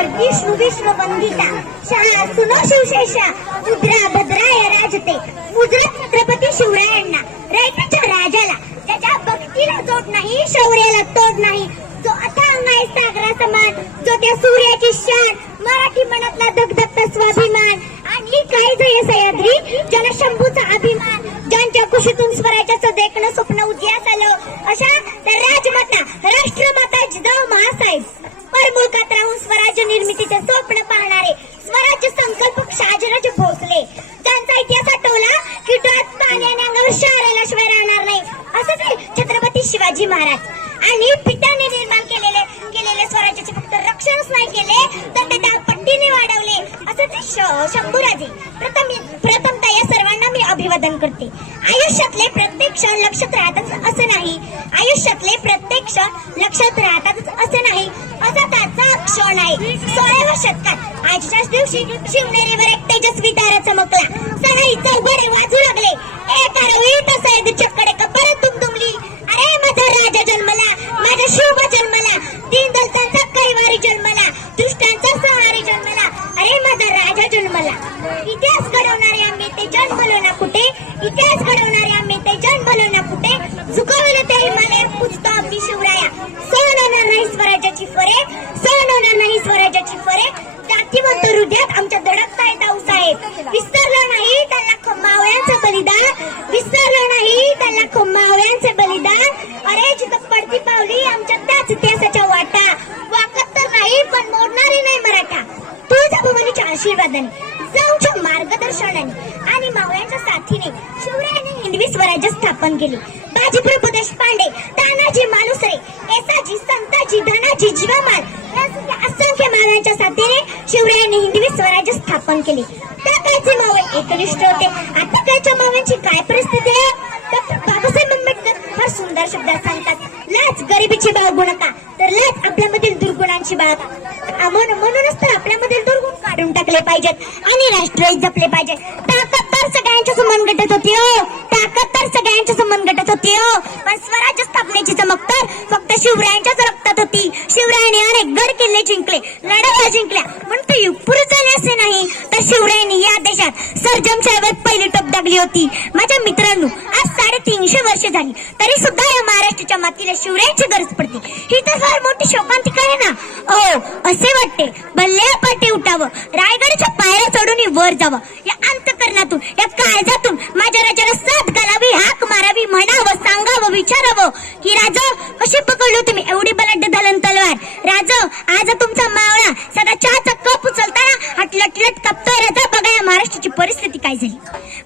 विष्णु विष्णु वंदिता शाळा सुनो शिवशेषा मुद्रा भद्राय राजते मुद्रा छत्रपती शिवरायांना रयतेच्या राजाला त्याच्या भक्तीला जोड नाही शौर्याला तोड नाही जो अथांग आहे सागरा समान जो त्या सूर्याची शान मराठी मनातला धगधगता स्वाभिमान आणि काय जय सह्याद्री जनशंभूचा अभिमान ज्यांच्या कुशीतून स्वराज्याचं देखणं स्वप्न उदयास आलं अशा त्या राजमाता राष्ट्रमाता जिजाऊ महासाहेब परमुलकात राहून स्वराज्य निर्मितीचे स्वप्न पाहणारे स्वराज्य संकल्पक शहाजीराजे भोसले त्यांचा इतिहास आठवला की डोळ्यात पाणी आणि अंगावर शहर आल्याशिवाय राहणार नाही असं ते छत्रपती शिवाजी महाराज आणि पित्याने निर्माण केलेले स्वराज्याचे फक्त रक्षणच नाही केले तर ते त्या पट्टीने वाढवले असं ते शंभूराजे प्रथमतः या सर्वांना मी अभिवादन करते. आयुष्यातले प्रत्येक क्षण लक्षात राहतच असं नाही आयुष्यातले प्रत्येक क्षण लक्षात राहतातच असे नाही असा त्याचा क्षण आहे. 16व्या शतकात आजच्याच दिवशी शिवनेरीवर एक तेजस्वी तारा चमकला. सगळी चौघडे वाजू लागले. एका रवीत सह्याद्रीच्याकडे कपाळ दुमदुमली. अरे माझा राजा जन्मला माझा शिवबा जन्मला दीन दलितांचा कैवारी जन्मला दुष्टांचा संहारी जन्मला अरे माझा राजा जन्मला. इतिहास घडवणारे आम्ही ते जन्मलो ना कुठे इतिहास घडवणारे आम्ही ते जन्मलो ना कुठे झुकवलं ते हिमालय पूजतो आम्ही शिवराया. सहन होणार नाही स्वराज्याची फरे सहन होणार नाही स्वराज्याची फरे जातीवंत हृदयात आमच्या धडकतायत आऊसाहेब. विसरलं नाही त्याला मावळ्यांचं बलिदान विसरलं नाही त्याला मावळ्यांचे बलिदान. अरे जिथं पडती पावली आमच्या त्याच इतिहासाच्या वाटा वाकत तर नाही पण मोडणारी नाही मराठा. तुळजाभवानीच्या आशीर्वादाने जाऊच्या मार्गदर्शनाने आणि मावळ्यांच्या साथीने शिवरायांनी हिंदवी स्वराज्य स्थापन केले. बाजीप्रभू देशपांडे तानाजी मालुसरे येसाजी संताजी धनाजी जीवामाल यांसारख्या असंख्य मावळ्यांच्या साथीने शिवरायांनी हिंदवी स्वराज्य स्थापन केले. त्या काळचे मावळे एकनिष्ठ होते. आता काळच्या मावळ्यांची काय परिस्थिती आहे डॉक्टर बाबासाहेब आंबेडकर फार सुंदर शब्दात सांगतात. लाच गरिबीची बाळगू नका तर लाच आपल्यामधील दुर्गुणांची बाळगा. म्हणूनच तर आपल्यामधील दुर्गुण काढून टाकले पाहिजेत आणि राष्ट्रहित जपले पाहिजे. ताकद तर सगळ्यांच्या समान गटत होती हो ताकद तर सगळ्यांच्या समान गटत होती हो पण स्वराज्य स्थापनेची चमक तर फक्त शिवरायांच्याच रक्तात होती. शिवरायांनी अनेक गड किल्ले जिंकले लढाया जिंकल्या म्हणून ते युग पुरुष झाले असे नाही तर शिवरायांनी या देशात सर्जनशाहीवर पहिली टोप दागली होती. माझ्या मित्रांनो आज 350 वर्ष झाली तरी सुद्धा या महाराष्ट्राच्या मातीला शिवरायांची गरज पडते. ही तर फार मोठी शोकांतिका आहे ना. असे वाटते भल्ल्या पाठी उठावं रायगडच्या पायऱ्या चढून वर जावं या अंतकरणातून या काळजातून माझ्या राजाला साथ घालावी हाक मारावी म्हणावं सांगावं विचारावं की राजा कशी पकडलो तुम्ही एवढी बलाढ्य धलन तलवार. राजा आज तुमचा मावळा सदा चहाचा कप उचलताना हटलटलट कापतोय. राजा बघा या महाराष्ट्राची परिस्थिती काय झाली.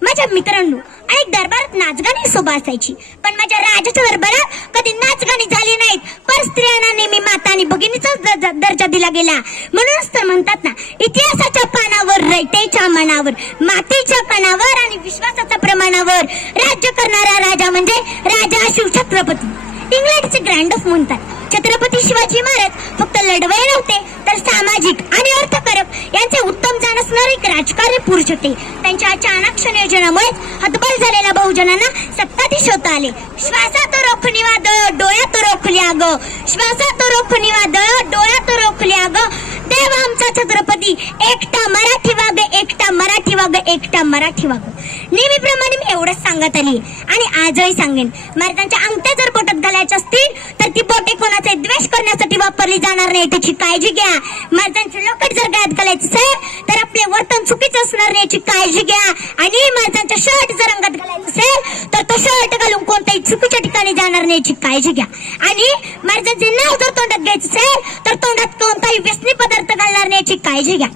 माझ्या मित्रांनो अनेक दरबारात नाचगाणी शोभा असायची पण माझ्या राजाच्या दरबारात कधी नाचगाणी झाली नाहीत. पर स्त्रियांना नेहमी माता आणि भगिनीचाच दर्जा दिला गेला. म्हणूनच तर म्हणतात ना इतिहासाच्या पानावर रयतेच्या मनावर मातेच्या कणावर आणि विश्वासाच्या प्रमाणावर राज्य करणारा राजा म्हणजे राजा शिवछत्रपती. इंग्लंडचे ग्रँड ऑफ म्हणतात. छत्रपती शिवाजी महाराज फक्त लढवय्ये नव्हते तर सामाजिक आणि अर्थकारक यांचे उत्तम जाण असणारे एक राजकारणी पुरुष होते. त्यांच्या चाणाक्ष नियोजनामुळे हतबल झालेल्या बहुजनांना सत्ताधीश होता आले. श्वासात रोखणी वादळ डोळ्यात रोखली आग श्वासात रोखणी वादळ डोळ्यात रोखली आग देव आमचा छत्रपती एकटा मराठी वाग एकटा मराठी वाग एकटा मराठी वाग. नेहमीप्रमाणे मी एवढंच सांगत आली आणि आजही सांगेन महाराजांच्या अंगठ्या जर बोटात घालायच्या असतील तर ती बोटे कोणाचे द्वेष करण्यासाठी वापरली जाणार नाही त्याची काळजी घ्या. महाराजांचे लोकट जर गळ्यात घालायचं असेल तर आपले वर्तन चुकीचं असणार नाही याची काळजी घ्या. आणि महाराजांचा शर्ट जर अंगात घालायचं असेल तर तो शर्ट घालून कोणत्याही चुकीच्या ठिकाणी जाणार नाही याची काळजी घ्या. आणि महाराजांचे नाव जर तोंडात घ्यायचं असेल तर तोंडात कोणताही व्यसनी पदार्थ घालणार नाही याची काळजी घ्या.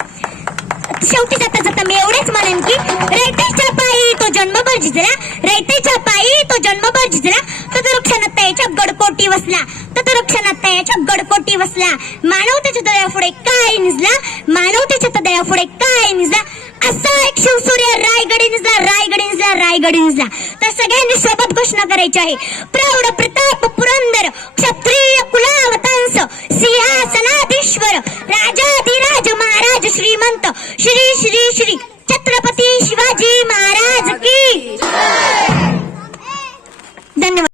शेवटी जाता जाता मी एवढेच म्हणेन की रयतेच्या पायी तो जन्मभर झिजला रयतेच्या पायी तो जन्मभर झिजला तदरुक्षणात त्याच्या गडकोटी वसला तदरुक्षणात त्याच्या गडकोटी वसला. मानवतेच्या दयापुढे काय निजला मानवतेच्या दयापुढे काय निजला. असा एक शिवसूर्य रायगडी निजला रायगडी निजला रायगडी निजला. तर सगळ्यांनी सोबत घोषणा करायची आहे प्रौढ प्रताप